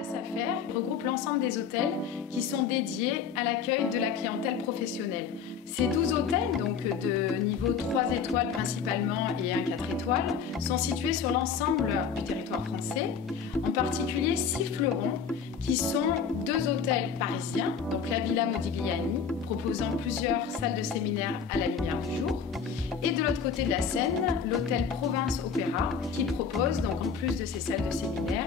Classe Affaires regroupe l'ensemble des hôtels qui sont dédiés à l'accueil de la clientèle professionnelle. Ces 12 hôtels, donc de niveau 3 étoiles principalement et un 4 étoiles, sont situés sur l'ensemble du territoire français, en particulier 6 fleurons qui sont 2 hôtels parisiens, donc la Villa Modigliani, proposant plusieurs salles de séminaire à la lumière du jour, et de l'autre côté de la Seine, l'hôtel Provence Opéra, qui propose, donc en plus de ces salles de séminaire,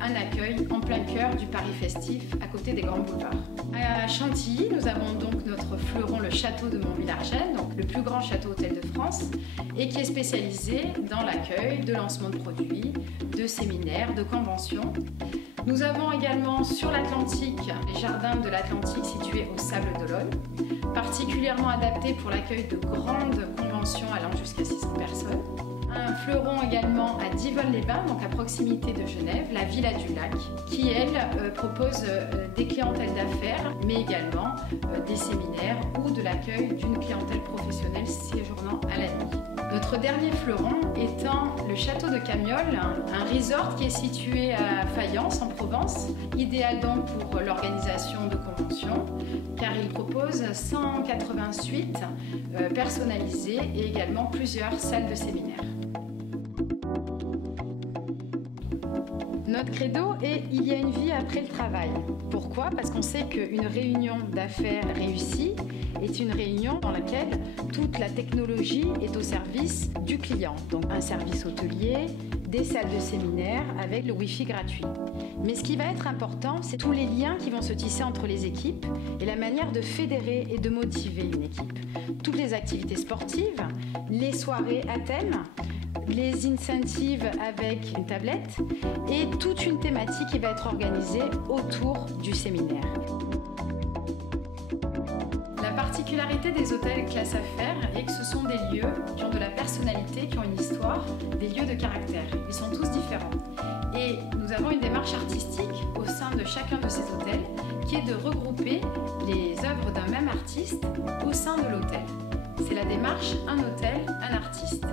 un accueil en plein cœur du Paris festif, à côté des grands boulevards. À Chantilly, nous avons donc notre fleuron, le château de Montvillargennes, donc le plus grand château hôtel de France, et qui est spécialisé dans l'accueil de lancements de produits, de séminaires, de conventions. Nous avons également sur l'Atlantique les jardins de l'Atlantique situés au Sable d'Olonne, particulièrement adaptés pour l'accueil de grandes conventions allant jusqu'à 600 personnes. Un fleuron également à Divonne-les-Bains, donc à proximité de Genève, la Villa du Lac, qui elle propose des clientèles d'affaires, mais également des séminaires ou de l'accueil d'une clientèle professionnelle séjournant à la nuit. Notre dernier fleuron étant le château de Camiolles, un resort qui est situé à Fayence en Provence, idéal donc pour l'organisation de conventions, car il propose 180 suites personnalisées et également plusieurs salles de séminaire. Notre credo est « Il y a une vie après le travail ». Pourquoi ? Parce qu'on sait qu'une réunion d'affaires réussie est une réunion dans laquelle toute la technologie est au service du client. Donc un service hôtelier, des salles de séminaire avec le Wi-Fi gratuit. Mais ce qui va être important, c'est tous les liens qui vont se tisser entre les équipes et la manière de fédérer et de motiver une équipe. Toutes les activités sportives, les soirées à thème, les incentives avec une tablette et toute une thématique qui va être organisée autour du séminaire. La particularité des hôtels Classe Affaires est que ce sont des lieux qui ont de la personnalité, qui ont une histoire, des lieux de caractère. Ils sont tous différents. Et nous avons une démarche artistique au sein de chacun de ces hôtels qui est de regrouper les œuvres d'un même artiste au sein de l'hôtel. C'est la démarche un hôtel, un artiste.